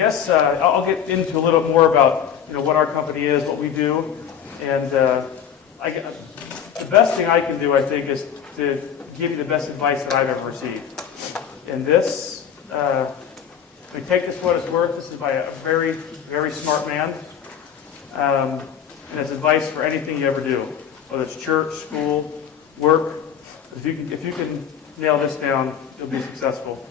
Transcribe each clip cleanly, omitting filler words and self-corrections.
guess I'll get into a little more about what our company is, what we do, and the best thing I can do, I think, is to give you the best advice that I've ever received. And this, we take this for what it's worth. This is by a very, very smart man, and it's advice for anything you ever do, whether it's church, school, work. If you can nail this down, you'll be successful.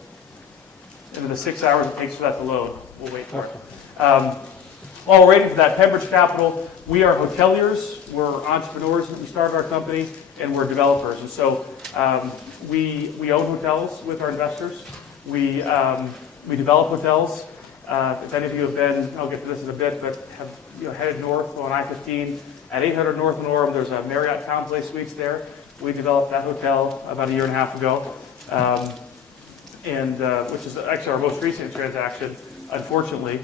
And in the 6 hours it takes for that to load, we'll wait for it. While we're waiting for that, Pennbridge Capital, we are hoteliers, we're entrepreneurs. We started our company, and we're developers. And so we own hotels with our investors. We develop hotels. If any of you have been, I'll get to this in a bit, but have headed north on I-15 at 800 North in Orem, there's a Marriott Town Place Suites there. We developed that hotel about a year and a half ago, which is actually our most recent transaction. Unfortunately,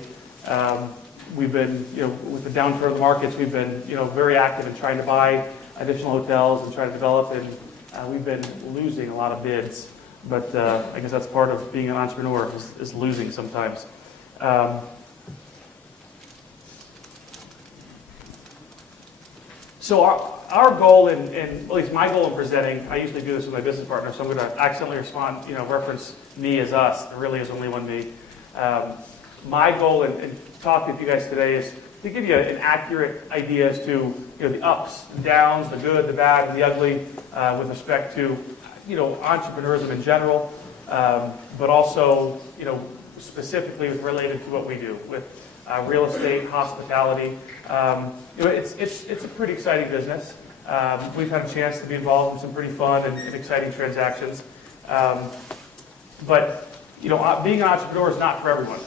we've been, with the downturn of the markets, we've been, very active in trying to buy additional hotels and trying to develop, and we've been losing a lot of bids. But I guess that's part of being an entrepreneur, is losing sometimes. So our goal, and at least my goal in presenting, I usually do this with my business partner, so I'm going to accidentally reference me as us. There really is only one me. My goal in talking to you guys today is to give you an accurate idea as to the ups and downs, the good, the bad, and the ugly with respect to entrepreneurism in general, but also specifically related to what we do with real estate, hospitality. It's a pretty exciting business. We've had a chance to be involved in some pretty fun and exciting transactions. But being an entrepreneur is not for everyone.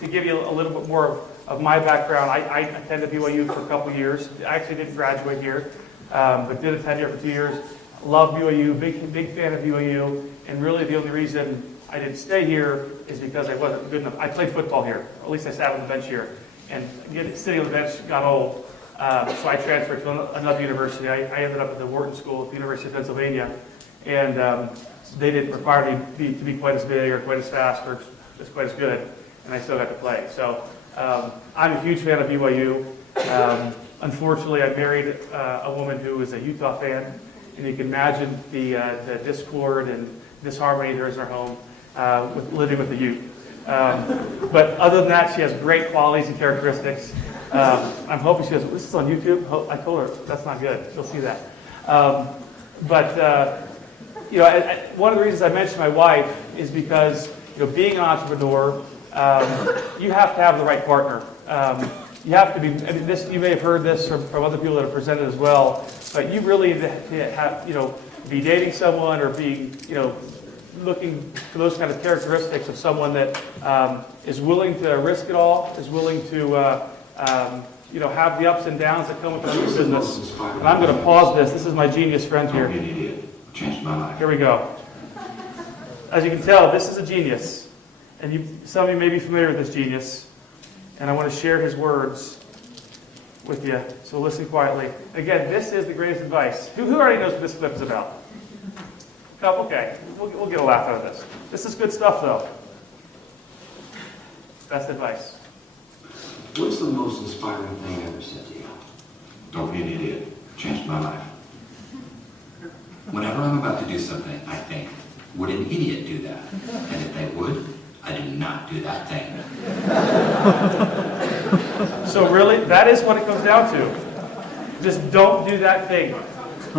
To give you a little bit more of my background, I attended BYU for a couple of years. I actually didn't graduate here, but did attend here for 2 years. Love BYU, big fan of BYU, and really the only reason I didn't stay here is because I wasn't good enough. I played football here, or at least I sat on the bench here, and sitting on the bench got old, so I transferred to another university. I ended up at the Wharton School at the University of Pennsylvania, and they didn't require me to be quite as big or quite as fast or just quite as good, and I still got to play. So I'm a huge fan of BYU. Unfortunately, I married a woman who is a Utah fan, and you can imagine the discord and disharmony there is in our home with living with the Ute. But other than that, she has great qualities and characteristics. I'm hoping she goes, this is on YouTube? I told her, that's not good. She'll see that. One of the reasons I mentioned my wife is because, being an entrepreneur, you have to have the right partner. You have to be, you may have heard this from other people that have presented as well, but you really have, be dating someone or be, looking for those kind of characteristics of someone that is willing to risk it all, is willing to, have the ups and downs that come with the business. And I'm going to pause this. This is my genius friend here. Changed my life. Here we go. As you can tell, this is a genius. And some of you may be familiar with this genius. And I want to share his words with you. So listen quietly. Again, this is the greatest advice. Who already knows what this clip is about? Okay, we'll get a laugh out of this. This is good stuff, though. Best advice. What's the most inspiring thing I ever said to you? Don't be an idiot. Changed my life. Whenever I'm about to do something, I think, would an idiot do that? And if they would, I do not do that thing. So really, that is what it comes down to. Just don't do that thing.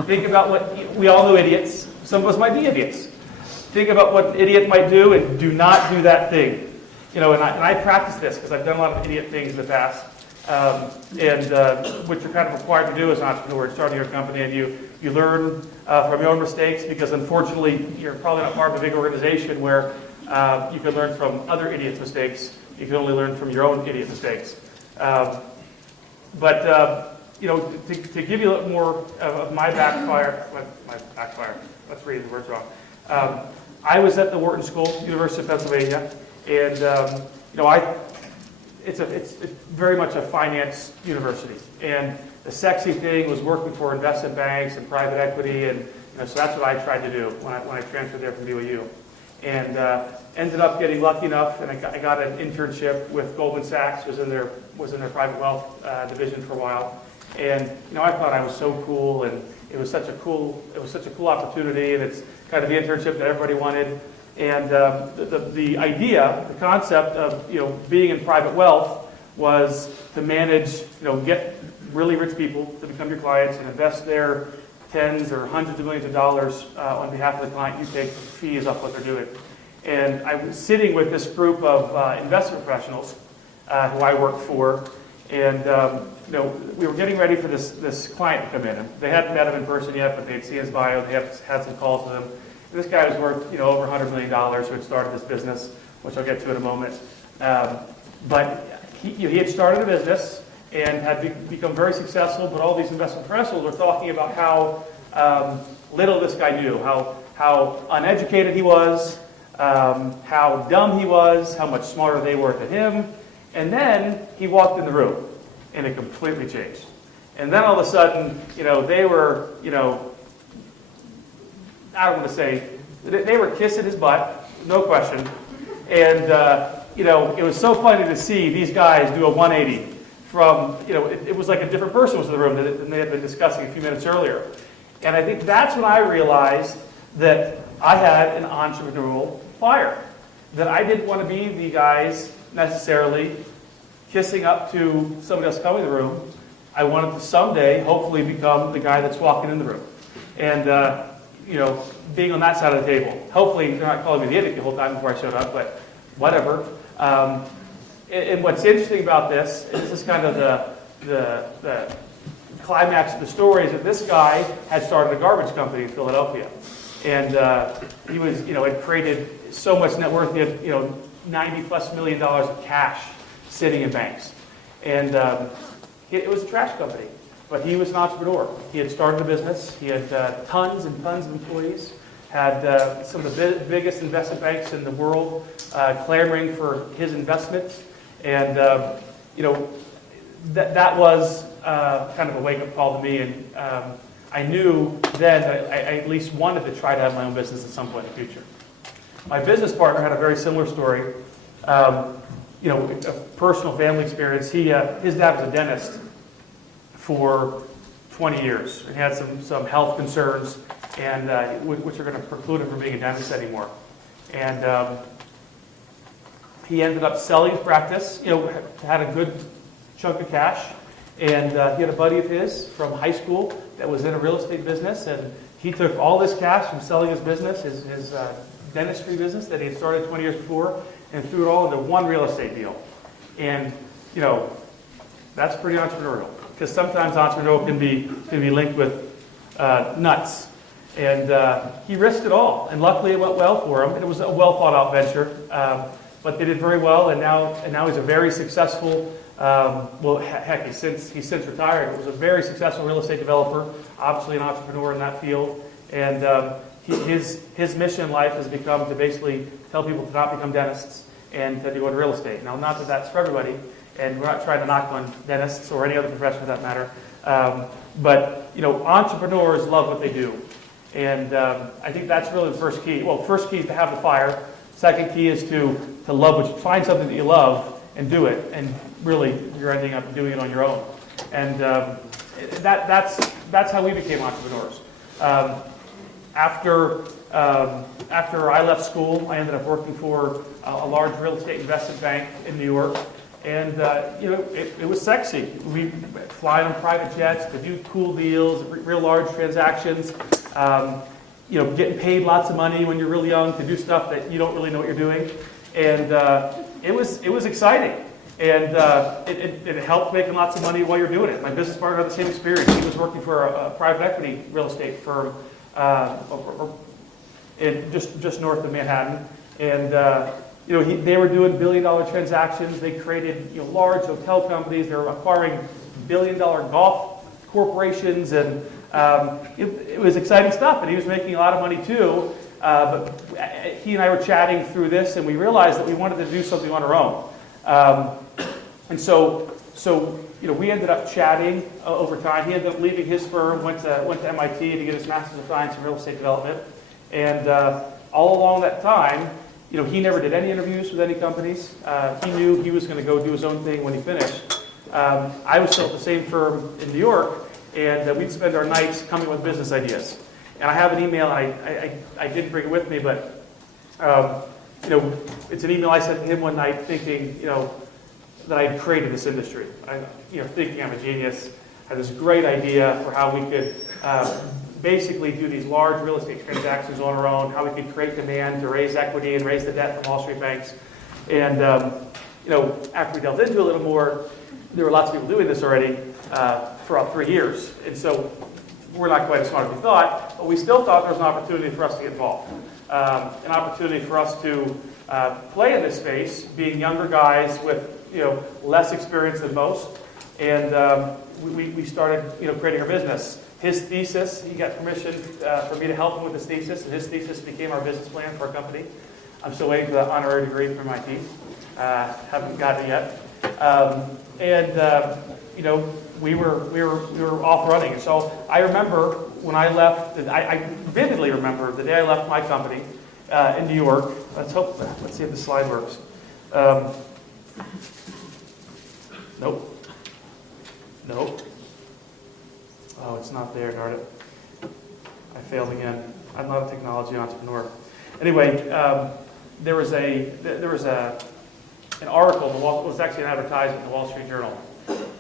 Think about what, we all know idiots. Some of us might be idiots. Think about what an idiot might do and do not do that thing. And I practice this because I've done a lot of idiot things in the past. What you're kind of required to do as an entrepreneur, starting your company, and you learn from your own mistakes, because unfortunately you're probably not part of a big organization where you can learn from other idiots' mistakes. You can only learn from your own idiot mistakes. To give you a little more of my backfire, let's read the words wrong. I was at the Wharton School, University of Pennsylvania, and it's very much a finance university. And the sexy thing was working for investment banks and private equity, and so that's what I tried to do when I transferred there from BYU. and ended up getting lucky enough, and I got an internship with Goldman Sachs. Was in their private wealth division for a while, and I thought I was so cool, and it was such a cool opportunity, and it's kind of the internship that everybody wanted. And the idea, the concept of being in private wealth was to manage, get really rich people to become your clients and invest their tens or hundreds of millions of dollars on behalf of the client. You take fees off what they're doing. And I was sitting with this group of investment professionals who I worked for, and we were getting ready for this client to come in. And they hadn't met him in person yet, but they'd seen his bio. They had some calls with him. And this guy was worth over $100 million who had started this business, which I'll get to in a moment. But he had started a business and had become very successful, but all these investment professionals were talking about how little this guy knew, how uneducated he was, how dumb he was, how much smarter they were than him. And then he walked in the room, and it completely changed. And then all of a sudden, they were, I don't want to say, they were kissing his butt, no question. And, it was so funny to see these guys do a 180 from, it was like a different person was in the room than they had been discussing a few minutes earlier. And I think that's when I realized that I had an entrepreneurial fire, that I didn't want to be the guys necessarily kissing up to somebody else coming in the room. I wanted to someday hopefully become the guy that's walking in the room. And, being on that side of the table. Hopefully they're not calling me the idiot the whole time before I showed up, but whatever. And what's interesting about this, and this is kind of the climax of the story, is that this guy had started a garbage company in Philadelphia. And he was, had created so much net worth. He had, $90+ million of cash sitting in banks. And it was a trash company. But he was an entrepreneur. He had started a business. He had tons and tons of employees. Had some of the biggest investment banks in the world clamoring for his investments. And, that was kind of a wake-up call to me. And I knew then that I at least wanted to try to have my own business at some point in the future. My business partner had a very similar story. A personal family experience. His dad was a dentist for 20 years. He had some health concerns, and which are going to preclude him from being a dentist anymore. And he ended up selling his practice. Had a good chunk of cash, and he had a buddy of his from high school that was in a real estate business, and he took all this cash from selling his business, his dentistry business that he had started 20 years before, and threw it all into one real estate deal. And that's pretty entrepreneurial. Because sometimes entrepreneurial can be linked with nuts. And he risked it all. And luckily it went well for him. It was a well thought out venture. But they did very well, and now he's a very successful, he's since retired. He was a very successful real estate developer, obviously an entrepreneur in that field. And his mission in life has become to basically tell people to not become dentists and to go into real estate. Now, not that that's for everybody, and we're not trying to knock on dentists or any other profession for that matter. But entrepreneurs love what they do. And I think that's really the first key. Well, first key is to have the fire. Second key is to love what you find, something that you love and do it. And really, you're ending up doing it on your own. And that's how we became entrepreneurs. After I left school, I ended up working for a large real estate investment bank in New York. And, it was sexy. We fly on private jets to do cool deals, real large transactions, getting paid lots of money when you're really young to do stuff that you don't really know what you're doing. And it was exciting. And it helped making lots of money while you're doing it. My business partner had the same experience. He was working for a private equity real estate firm just north of Manhattan. And they were doing billion-dollar transactions. They created large hotel companies. They were acquiring billion-dollar golf corporations, and it was exciting stuff. And he was making a lot of money too. But he and I were chatting through this, and we realized that we wanted to do something on our own. And so we ended up chatting over time. He ended up leaving his firm, went to MIT to get his Master's of Science in Real Estate Development, and all along that time, he never did any interviews with any companies. He knew he was going to go do his own thing when he finished. I was still at the same firm in New York, and we'd spend our nights coming with business ideas. And I have an email, I didn't bring it with me, but it's an email I sent to him one night thinking, that I had created this industry. Thinking I'm a genius, had this great idea for how we could basically do these large real estate transactions on our own, how we could create demand to raise equity and raise the debt from Wall Street banks. And, after we delved into it a little more, there were lots of people doing this already for about 3 years. And so we're not quite as smart as we thought, but we still thought there was an opportunity for us to get involved. An opportunity for us to play in this space, being younger guys with less experience than most. And we started creating our business. His thesis, he got permission for me to help him with his thesis, and his thesis became our business plan for our company. I'm still waiting for that honorary degree from MIT. Haven't gotten it yet. We were off running. So I remember when I left, I vividly remember the day I left my company in New York. Let's see if the slide works. Nope. Oh, it's not there, darn it. I failed again. I'm not a technology entrepreneur. Anyway, there was an article, it was actually an advertisement in the Wall Street Journal,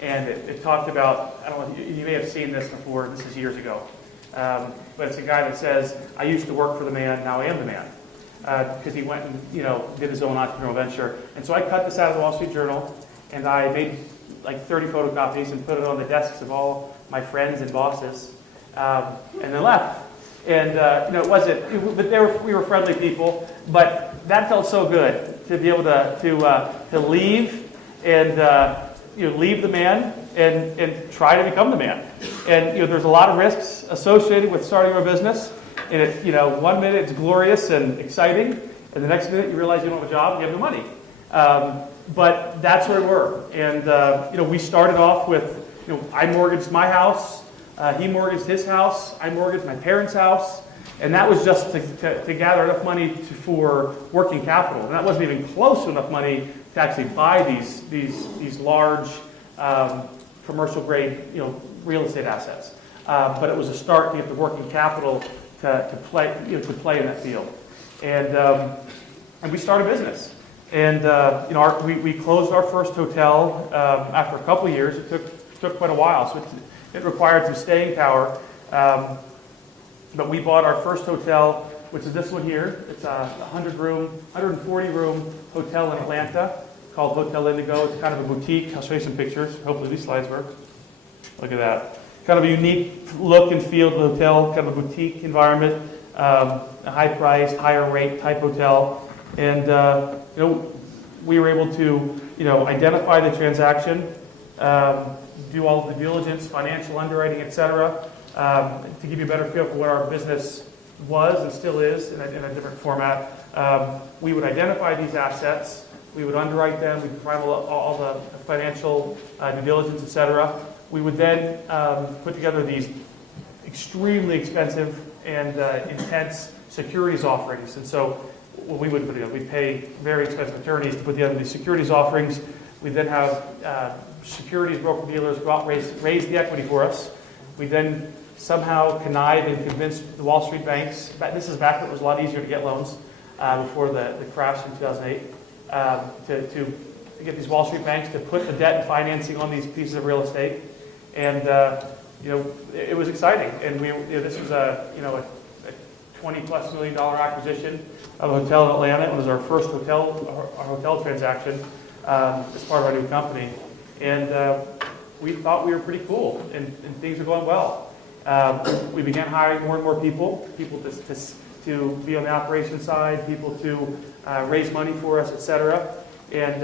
and it talked about, I don't know, you may have seen this before, this is years ago, but it's a guy that says, I used to work for the man, now I am the man, because he went and did his own entrepreneurial venture. And so I cut this out of the Wall Street Journal, and I made like 30 photocopies and put it on the desks of all my friends and bosses, and then left. And it wasn't, but we were friendly people, but that felt so good to be able to leave and leave the man and try to become the man. And there's a lot of risks associated with starting a business. And 1 minute it's glorious and exciting, and the next minute you realize you don't have a job and you have no money. But that's where we were. And we started off with, I mortgaged my house, he mortgaged his house, I mortgaged my parents' house, and that was just to gather enough money for working capital. And that wasn't even close to enough money to actually buy these large commercial grade real estate assets. But it was a start to get the working capital to play in that field. And we started a business. And we closed our first hotel after a couple of years. It took quite a while, so it required some staying power. But we bought our first hotel, which is this one here. It's a 140-room hotel in Atlanta called Hotel Indigo. It's kind of a boutique. I'll show you some pictures. Hopefully these slides work. Look at that. Kind of a unique look and feel to the hotel, kind of a boutique environment, a high-priced, higher rate type hotel. And we were able to identify the transaction, do all the diligence, financial underwriting, etc., to give you a better feel for what our business was and still is in a different format. We would identify these assets, we would underwrite them, we would provide all the financial due diligence, etc. We would then put together these extremely expensive and intense securities offerings. And so what we would put together, we'd pay very expensive attorneys to put together these securities offerings. We then have securities broker dealers go out and raise the equity for us. We then somehow connive and convince the Wall Street banks. This is back when it was a lot easier to get loans before the crash in 2008. To get these Wall Street banks to put the debt and financing on these pieces of real estate. And it was exciting. And this was a $20+ million acquisition of a hotel in Atlanta. It was our first hotel transaction as part of our new company. And we thought we were pretty cool, and things were going well. We began hiring more and more people to be on the operations side, people to raise money for us, etc. And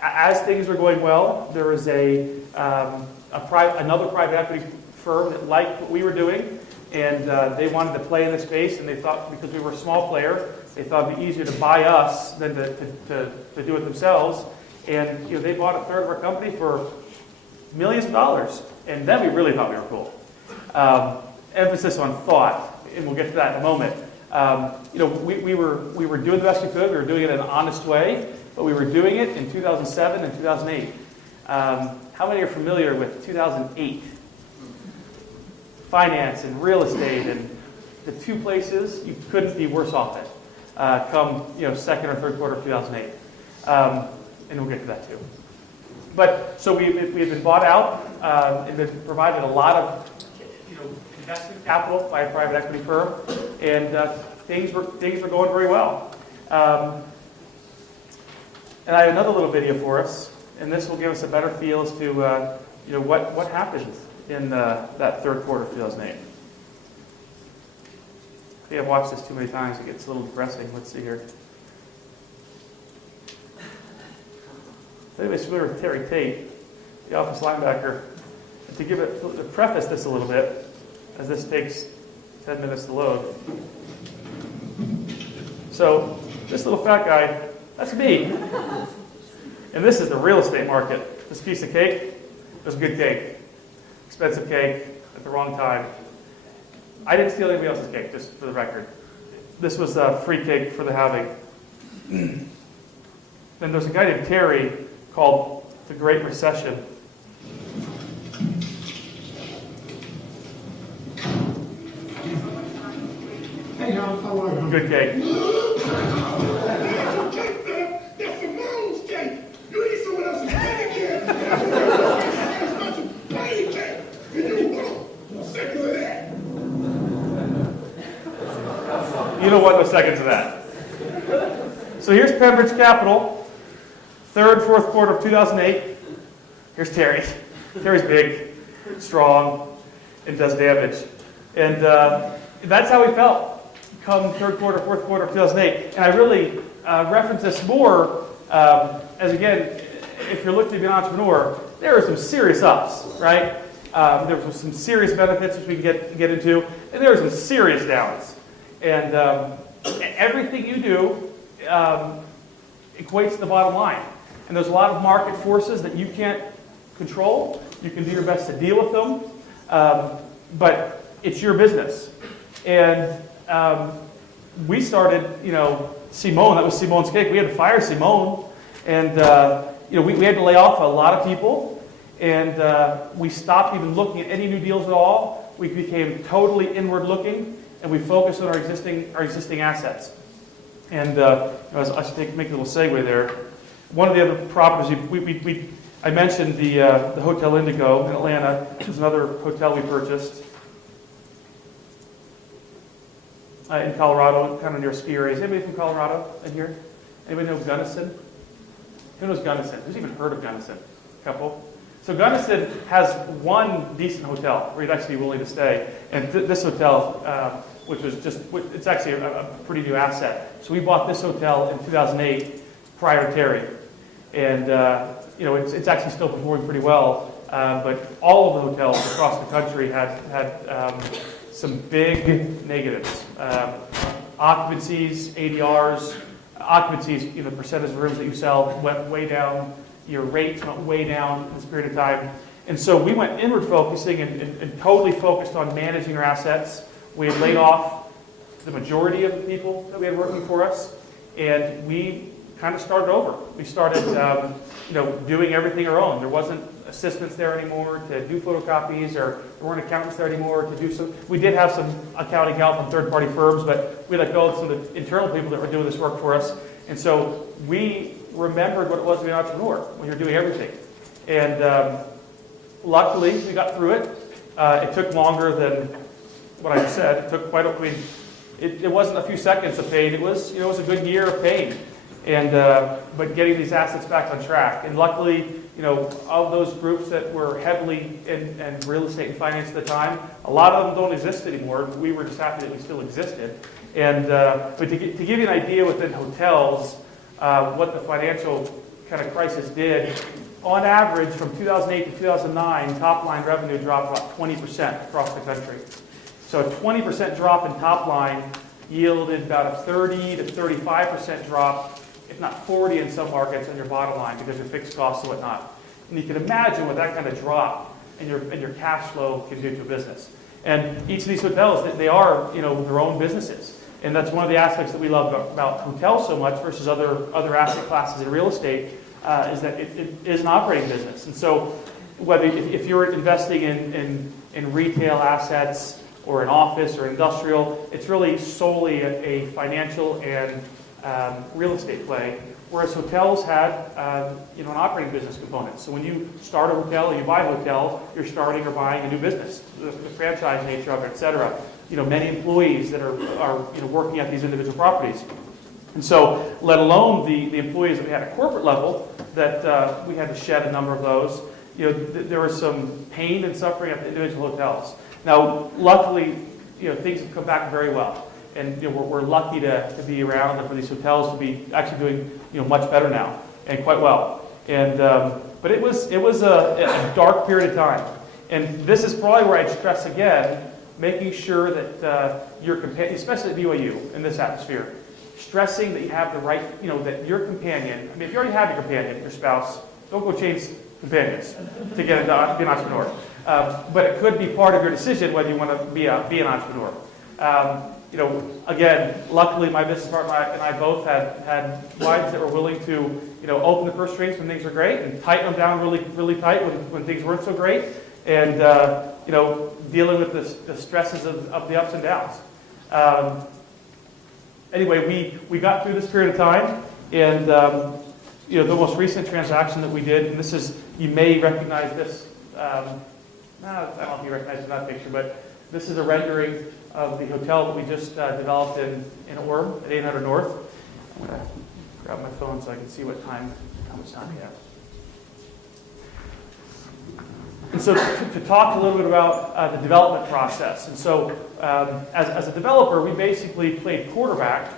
as things were going well, there was another private equity firm that liked what we were doing, and they wanted to play in the space, and they thought because we were a small player, they thought it'd be easier to buy us than to do it themselves. And they bought a third of our company for millions of dollars, and then we really thought we were cool. Emphasis on thought, and we'll get to that in a moment. We were doing the best we could. We were doing it in an honest way, but we were doing it in 2007 and 2008. How many are familiar with 2008? Finance and real estate, and the two places you couldn't be worse off at come second or third quarter of 2008. And we'll get to that too. But so we had been bought out and been provided a lot of investment capital by a private equity firm, and things were going very well. And I have another little video for us, and this will give us a better feel as to what happened in that third quarter of 2008. I think I've watched this too many times; it gets a little depressing. Let's see here. If anybody's familiar with Terry Tate, the office linebacker, to preface this a little bit, as this takes 10 minutes to load. So this little fat guy, that's me. And this is the real estate market. This piece of cake was good cake. Expensive cake at the wrong time. I didn't steal anybody else's cake, just for the record. This was free cake for the having. Then there's a guy named Terry called the Great Recession. Hey, how are you? Good cake. That's the mom's cake. You need someone else's cake. As much as plain cake. And you won't. Second of that. You know what? No second to that. So here's Pennbridge Capital, third, fourth quarter of 2008. Here's Terry. Terry's big, strong, and does damage. And that's how we felt come third quarter, fourth quarter of 2008. And I really reference this more as, again, if you're looking to be an entrepreneur, there are some serious ups, right? There were some serious benefits which we can get into, and there are some serious downs. And everything you do equates to the bottom line. And there's a lot of market forces that you can't control. You can do your best to deal with them, but it's your business. And we started, Simone, that was Simone's cake. We had to fire Simone. And, we had to lay off a lot of people. And we stopped even looking at any new deals at all. We became totally inward looking. And we focused on our existing assets. And I should make a little segue there. One of the other properties, I mentioned the Hotel Indigo in Atlanta. There's another hotel we purchased in Colorado, kind of near ski areas. Anybody from Colorado in here? Anybody know Gunnison? Who knows Gunnison? Who's even heard of Gunnison? A couple. So Gunnison has one decent hotel where you'd actually be willing to stay. And this hotel, which was it's actually a pretty new asset. So we bought this hotel in 2008 prior to Terry. And, it's actually still performing pretty well. But all of the hotels across the country had some big negatives. Occupancies, ADRs, occupancies, percentage of rooms that you sell went way down. Your rates went way down in this period of time. And so we went inward focusing and totally focused on managing our assets. We had laid off the majority of the people that we had working for us, and we kind of started over. We started, doing everything our own. There wasn't assistants there anymore to do photocopies, or there weren't accountants there anymore to do some. We did have some accounting help from third-party firms, but we let go of some of the internal people that were doing this work for us. And so we remembered what it was to be an entrepreneur when you're doing everything. And luckily, we got through it. It took longer than what I just said. It took it wasn't a few seconds of pain. It was a good year of pain. And but getting these assets back on track. And luckily, of those groups that were heavily in real estate and finance at the time, a lot of them don't exist anymore. We were just happy that we still existed. And but to give you an idea within hotels, what the financial kind of crisis did, on average from 2008 to 2009, top line revenue dropped about 20% across the country. So a 20% drop in top line yielded about a 30 to 35% drop, if not 40 in some markets, on your bottom line because your fixed costs and whatnot. And you can imagine what that kind of drop in your cash flow can do to a business. And each of these hotels, they are their own businesses. And that's one of the aspects that we love about hotels so much versus other asset classes in real estate, is that it is an operating business. And so whether if you're investing in retail assets or an office or industrial, it's really solely a financial and real estate play. Whereas hotels had an operating business component. So when you start a hotel, you buy a hotel, you're starting or buying a new business, the franchise nature of it, et cetera. Many employees that are working at these individual properties. And so, let alone the employees that we had at corporate level, that we had to shed a number of those. There was some pain and suffering at the individual hotels. Now, luckily, things have come back very well. And we're lucky to be around and for these hotels to be actually doing much better now and quite well. And but it was a dark period of time. And this is probably where I'd stress again, making sure that your companion, especially at BYU in this atmosphere, stressing that you have the right, that your companion. I mean, if you already have your companion, your spouse, don't go change companions to get into be an entrepreneur. But it could be part of your decision whether you want to be an entrepreneur. Again, luckily my business partner and I both had wives that were willing to, open the purse strings when things are great and tighten them down really, really tight when things weren't so great, and dealing with the stresses of the ups and downs. Anyway, we got through this period of time, and the most recent transaction that we did, and this is, you may recognize this. I don't know if you recognize it in that picture, but this is a rendering of the hotel that we just developed in Orem at 800 North. I'm going to grab my phone so I can see how much time we have. And so to talk a little bit about the development process. And so as a developer, we basically played quarterback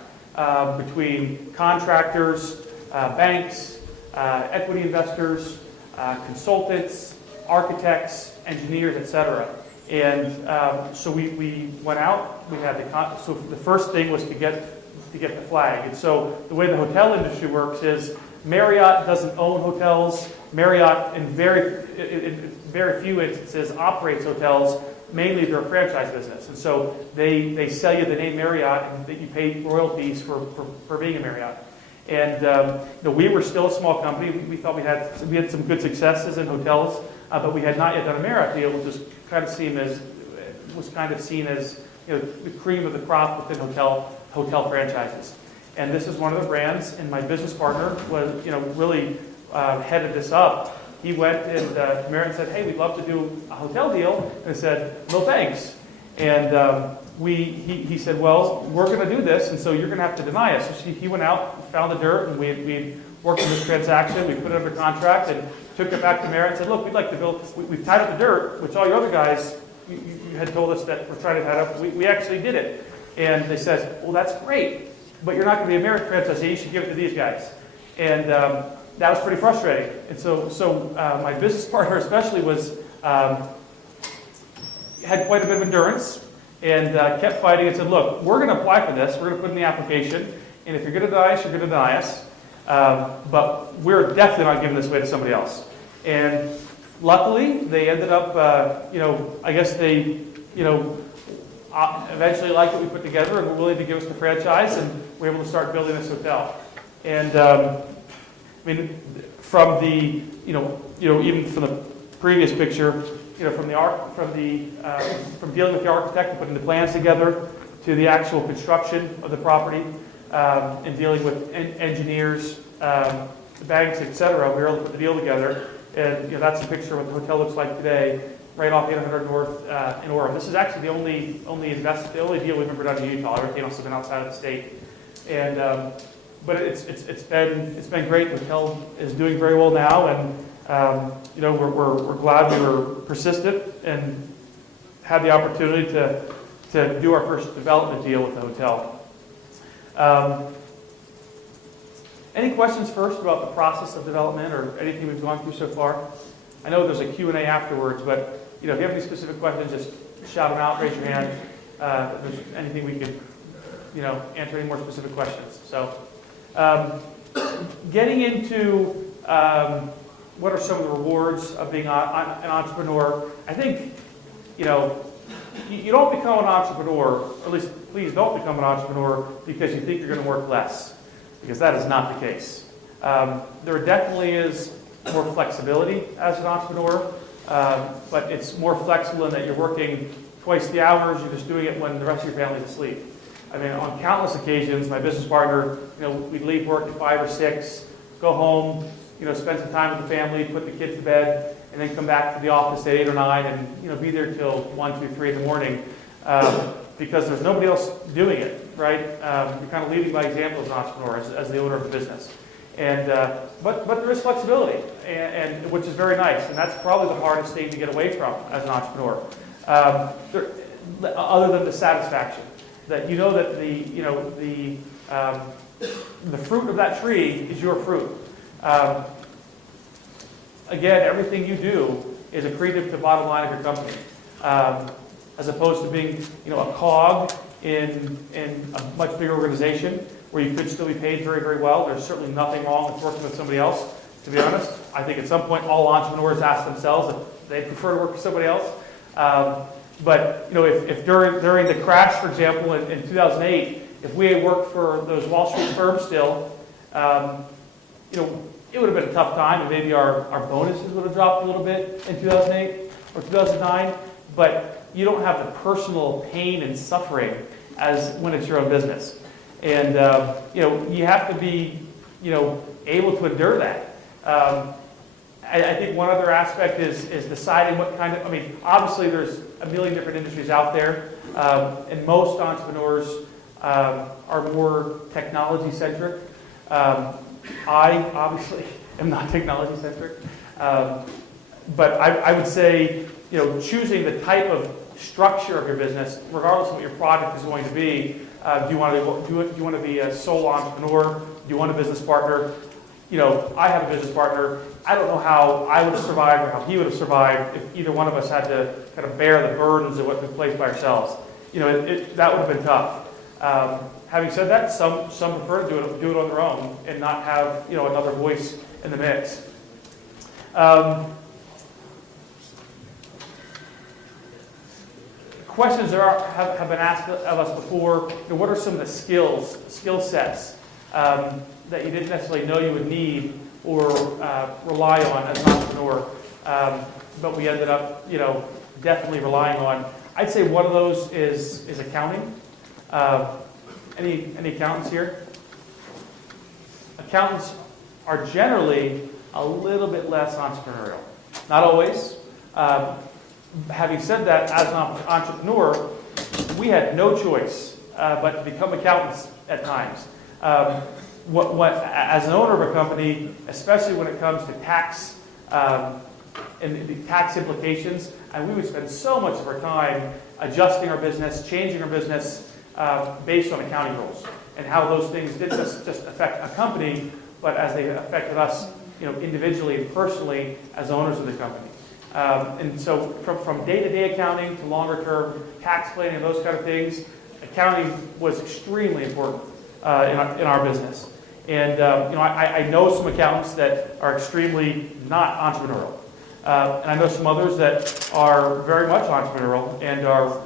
between contractors, banks, equity investors, consultants, architects, engineers, etc. And so we went out. We had so the first thing was to get the flag. And so the way the hotel industry works is Marriott doesn't own hotels. Marriott, in very few instances, operates hotels. Mainly, they're a franchise business, and so they sell you the name Marriott, and that you pay royalties for being a Marriott. And we were still a small company. We thought we had some good successes in hotels, but we had not yet done a Marriott deal, which was kind of seen as the cream of the crop within hotel franchises. And this is one of the brands, and my business partner was really headed this up. He went and Marriott and said, "Hey, we'd love to do a hotel deal." And I said, "No, thanks." And he said, "Well, we're going to do this, and so you're going to have to deny us." So he went out, found the dirt, and we worked on this transaction. We put it under contract and took it back to Marriott and said, "Look, we'd like to build. We've tied up the dirt, which all your other guys you had told us that we're trying to tie up. We actually did it." And they said, "Well, that's great, but you're not going to be a Marriott franchisee. You should give it to these guys." And that was pretty frustrating. And so my business partner especially had quite a bit of endurance and kept fighting and said, "Look, we're going to apply for this. We're going to put in the application. And if you're going to deny us, you're going to deny us. But we're definitely not giving this away to somebody else." And luckily, they ended up, I guess they, eventually liked what we put together and were willing to give us the franchise, and we were able to start building this hotel. And I mean, from the, even from the previous picture, from dealing with the architect and putting the plans together to the actual construction of the property, and dealing with engineers, the banks, etc., we were able to put the deal together. And that's a picture of what the hotel looks like today, right off 800 North in Orem. This is actually the only deal we've ever done in Utah. Everything else has been outside of the state. And but it's been great. The hotel is doing very well now, and we're glad we were persistent and had the opportunity to do our first development deal with the hotel. Any questions first about the process of development or anything we've gone through so far? I know there's a Q&A afterwards, but if you have any specific questions, just shout them out, raise your hand. If there's anything we could, answer any more specific questions. So, getting into what are some of the rewards of being an entrepreneur, I think, you don't become an entrepreneur, or at least please don't become an entrepreneur because you think you're going to work less, because that is not the case. There definitely is more flexibility as an entrepreneur, but it's more flexible in that you're working twice the hours, you're just doing it when the rest of your family's asleep. I mean, on countless occasions, my business partner, we'd leave work at 5 or 6, go home, spend some time with the family, put the kids to bed, and then come back to the office at 8 or 9 and, be there till 1, 2, 3 in the morning, because there's nobody else doing it, right? You're kind of leading by example as an entrepreneur, as the owner of a business. And, but there is flexibility, and which is very nice, and that's probably the hardest thing to get away from as an entrepreneur. Other than the satisfaction, that that the fruit of that tree is your fruit. Again, everything you do is accretive to the bottom line of your company, as opposed to being a cog in a much bigger organization where you could still be paid very, very well. There's certainly nothing wrong with working with somebody else, to be honest. I think at some point all entrepreneurs ask themselves if they prefer to work with somebody else. But if during the crash, for example, in 2008, if we had worked for those Wall Street firms still, it would have been a tough time, and maybe our bonuses would have dropped a little bit in 2008 or 2009. But you don't have the personal pain and suffering as when it's your own business, and you have to be able to endure that. I think one other aspect is deciding what kind of, obviously there's a million different industries out there, and most entrepreneurs are more technology-centric. I obviously am not technology-centric, but I would say, choosing the type of structure of your business, regardless of what your product is going to be, do you want to be a sole entrepreneur? Do you want a business partner? I have a business partner. I don't know how I would have survived or how he would have survived if either one of us had to kind of bear the burdens of what took place by ourselves. That would have been tough. Having said that, some prefer to do it on their own and not have another voice in the mix. Questions have been asked of us before. What are some of the skill sets that you didn't necessarily know you would need or rely on as an entrepreneur, but we ended up definitely relying on? I'd say one of those is accounting. Any accountants here? Accountants are generally a little bit less entrepreneurial. Not always. Having said that, as an entrepreneur, we had no choice but to become accountants at times. As an owner of a company, especially when it comes to tax and the tax implications, and we would spend so much of our time adjusting our business, changing our business based on accounting rules, and how those things didn't just affect a company, but as they affected us, individually and personally as owners of the company. And so from day-to-day accounting to longer-term tax planning and those kind of things, accounting was extremely important in our business. And I know some accountants that are extremely not entrepreneurial. And I know some others that are very much entrepreneurial and are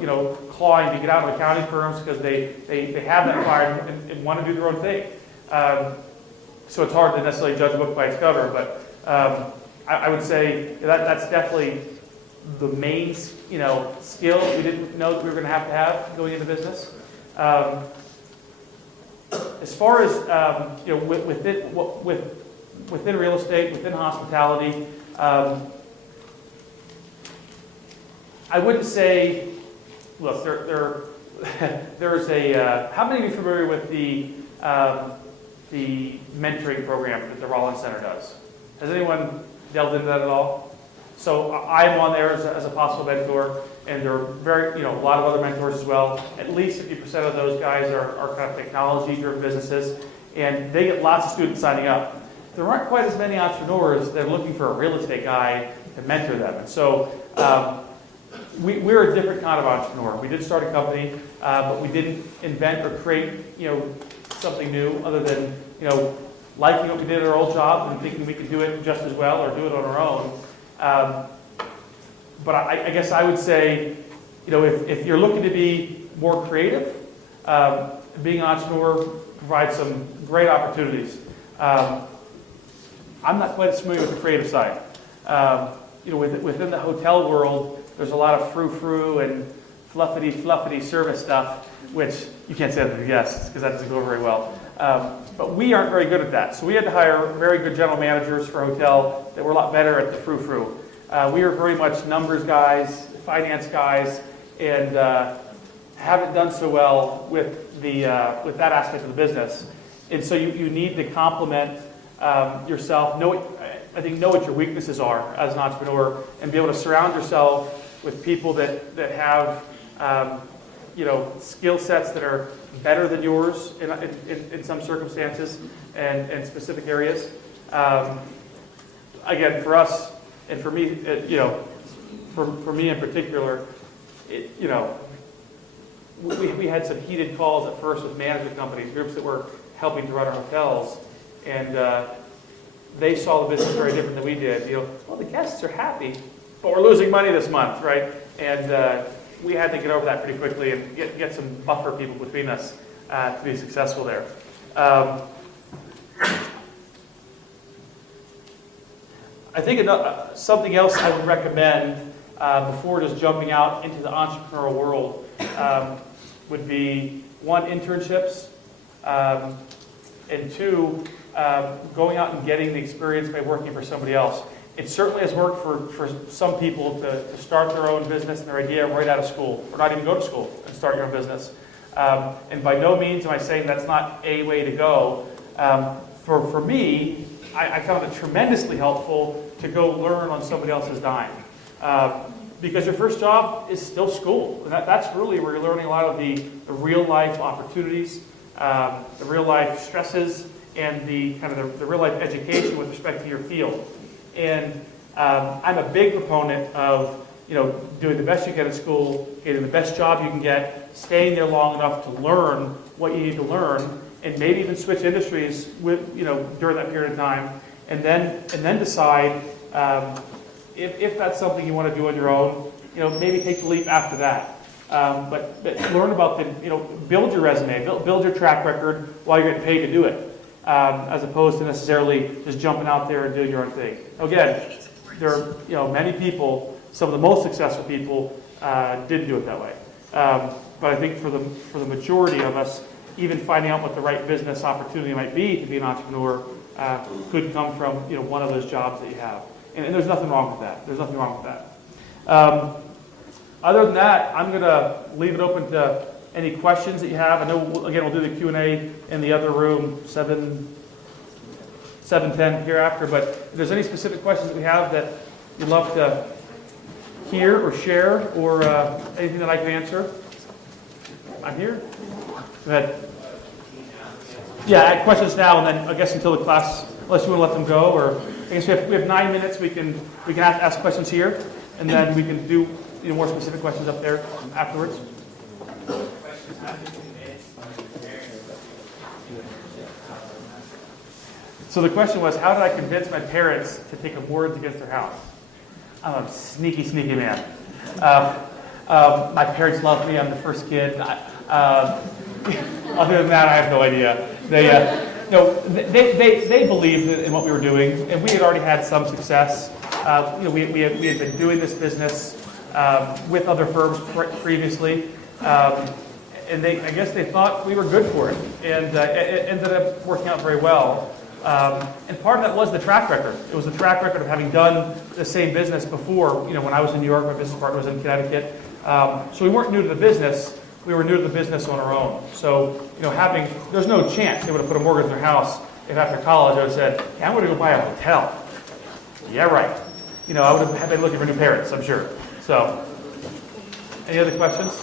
clawing to get out of accounting firms because they have that fire and want to do their own thing. So it's hard to necessarily judge a book by its cover, but I would say that's definitely the main skill we didn't know that we were going to have going into business. As far as within real estate, within hospitality, I wouldn't say. Look, there's a. How many of you are familiar with the mentoring program that the Rollins Center does? Has anyone delved into that at all? So I'm on there as a possible mentor, and there are a lot of other mentors as well. At least 50% of those guys are kind of technology-driven businesses, and they get lots of students signing up. There aren't quite as many entrepreneurs that are looking for a real estate guy to mentor them, and so we're a different kind of entrepreneur. We did start a company, but we didn't invent or create something new other than liking what we did at our old job and thinking we could do it just as well or do it on our own. But I guess I would say if you're looking to be more creative, being an entrepreneur provides some great opportunities. I'm not quite as familiar with the creative side. Within the hotel world, there's a lot of frou-frou and fluffity service stuff, which you can't say that to the guests because that doesn't go very well. But we aren't very good at that. So we had to hire very good general managers for a hotel that were a lot better at the frou-frou. We were very much numbers guys, finance guys, and haven't done so well with that aspect of the business. And so you need to complement yourself. Know what your weaknesses are as an entrepreneur, and be able to surround yourself with people that have skill sets that are better than yours in some circumstances and specific areas. Again, for us and for me, for me in particular, we had some heated calls at first with management companies, groups that were helping to run our hotels, and they saw the business very different than we did. Well, the guests are happy, but we're losing money this month, right? And we had to get over that pretty quickly and get some buffer people between us to be successful there. I think something else I would recommend before just jumping out into the entrepreneurial world would be, one, internships, and two, going out and getting the experience by working for somebody else. It certainly has worked for some people to start their own business and their idea right out of school, or not even go to school and start your own business. And by no means am I saying that's not a way to go. For me, I found it tremendously helpful to go learn on somebody else's dime. Because your first job is still school. And that's really where you're learning a lot of the real life opportunities, the real life stresses, and the kind of the real life education with respect to your field. And I'm a big proponent of doing the best you can at school, getting the best job you can get, staying there long enough to learn what you need to learn, and maybe even switch industries during that period of time, and then decide if that's something you want to do on your own. Maybe take the leap after that. But learn about build your resume, build your track record while you're getting paid to do it. As opposed to necessarily just jumping out there and doing your own thing. Again, there are many people, some of the most successful people didn't do it that way. But I think for the majority of us, even finding out what the right business opportunity might be to be an entrepreneur could come from one of those jobs that you have. And there's nothing wrong with that. There's nothing wrong with that. Other than that, I'm going to leave it open to any questions that you have. I know, again, we'll do the Q&A in the other room, 710 hereafter. But if there's any specific questions that we have that you'd love to hear or share, or anything that I can answer, I'm here. Go ahead. Yeah, add questions now, and then I guess until the class, unless you want to let them go, or I guess we have 9 minutes. We can ask questions here, and then we can do more specific questions up there afterwards. So the question was, how did I convince my parents to take a mortgage against their house? I'm a sneaky man. My parents loved me. I'm the first kid. Other than that, I have no idea. They believed in what we were doing, and we had already had some success. We had been doing this business with other firms previously, and I guess they thought we were good for it, and it ended up working out very well. And part of that was the track record. It was the track record of having done the same business before. When I was in New York, my business partner was in Connecticut. So we weren't new to the business. We were new to the business on our own. So, there's no chance they would have put a mortgage on their house if after college I would have said, yeah, I'm going to go buy a hotel. Yeah, right. I would have been looking for new parents, I'm sure. So, any other questions?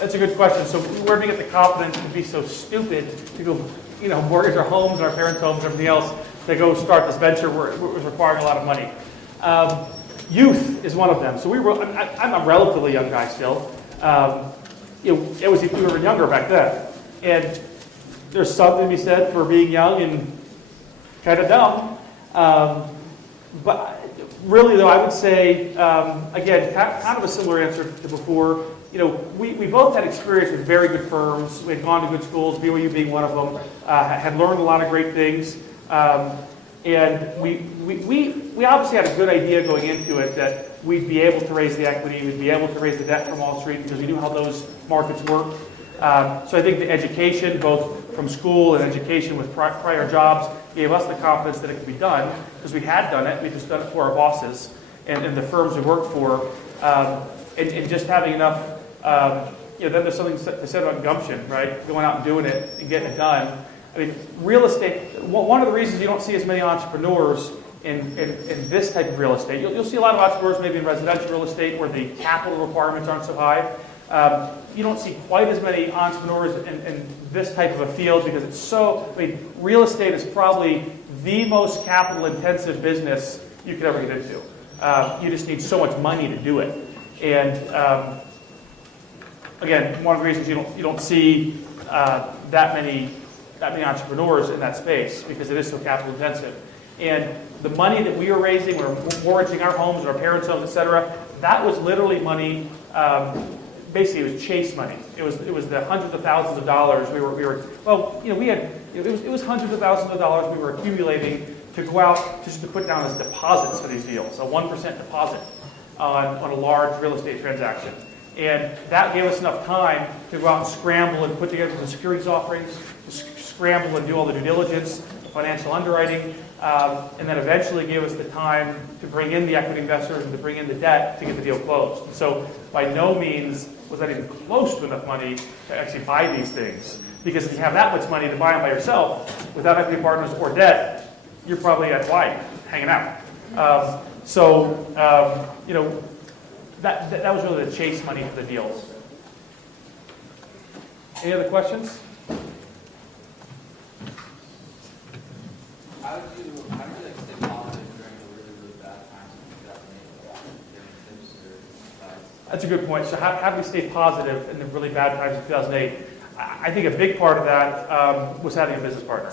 That's a good question. So where do we get the confidence to be so stupid to go, mortgage our homes, our parents' homes, everything else, to go start this venture where it was requiring a lot of money. Youth is one of them. So I'm a relatively young guy still. We were younger back then. And there's something to be said for being young and kind of dumb. But really, though, I would say, again, kind of a similar answer to before. We both had experience with very good firms. We had gone to good schools, BYU being one of them, had learned a lot of great things. And we obviously had a good idea going into it that we'd be able to raise the equity, we'd be able to raise the debt from Wall Street because we knew how those markets worked. So I think the education, both from school and education with prior jobs, gave us the confidence that it could be done because we had done it. We just done it for our bosses and the firms we worked for, and just having enough. Then there's something to say about gumption, right? Going out and doing it and getting it done. I mean, real estate. One of the reasons you don't see as many entrepreneurs in this type of real estate, you'll see a lot of entrepreneurs maybe in residential real estate where the capital requirements aren't so high. You don't see quite as many entrepreneurs in this type of a field because it's so. I mean, real estate is probably the most capital-intensive business you could ever get into. You just need so much money to do it, and again, one of the reasons you don't see that many entrepreneurs in that space because it is so capital intensive. And the money that we were raising, we were mortgaging our homes, our parents' homes, etc. That was literally money. Basically, it was chase money. It was the hundreds of thousands of dollars we had. It was hundreds of thousands of dollars we were accumulating to go out just to put down as deposits for these deals. A 1% deposit on a large real estate transaction. And that gave us enough time to go out and scramble and put together the securities offerings, to scramble and do all the due diligence, financial underwriting, and then eventually gave us the time to bring in the equity investors and to bring in the debt to get the deal closed. So by no means was that even close to enough money to actually buy these things. Because if you have that much money to buy them by yourself, without equity partners or debt, you're probably at Hawaii hanging out. That was really the chase money for the deals. Any other questions? How did you stay positive during the really, really bad times in 2008? Any tips or advice? That's a good point. So how do we stay positive in the really bad times of 2008? I think a big part of that was having a business partner.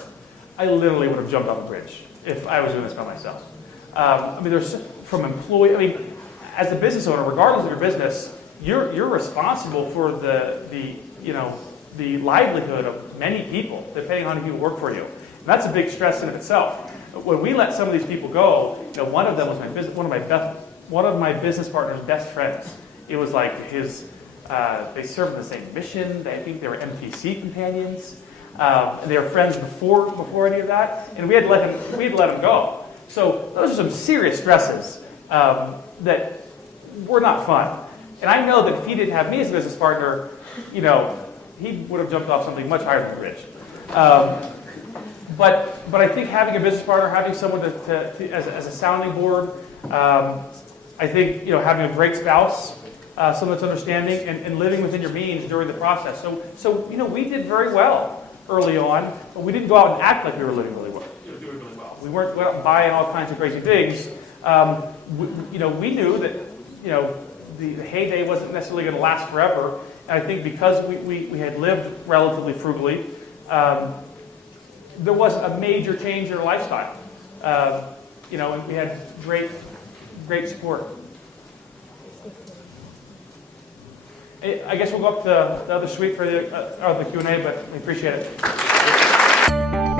I literally would have jumped off a bridge if I was doing this by myself. There's from employee. As a business owner, regardless of your business, you're responsible for the livelihood of many people, depending on how many people work for you. And that's a big stress in of itself. When we let some of these people go, one of them was one of my business partner's best friends. It was like they served the same mission. I think they were MTC companions. And they were friends before any of that. And we had let him go. So those are some serious stresses that were not fun. And I know that if he didn't have me as a business partner, he would have jumped off something much higher than the bridge. But I think having a business partner, having someone as a sounding board, I think having a great spouse, someone that's understanding, and living within your means during the process. So we did very well early on, but we didn't go out and act like we were living really well. We weren't going out and buying all kinds of crazy things. We knew that the heyday wasn't necessarily going to last forever. And I think because we had lived relatively frugally, there wasn't a major change in our lifestyle. And we had great support. I guess we'll go up to the other suite for the Q&A, but we appreciate it.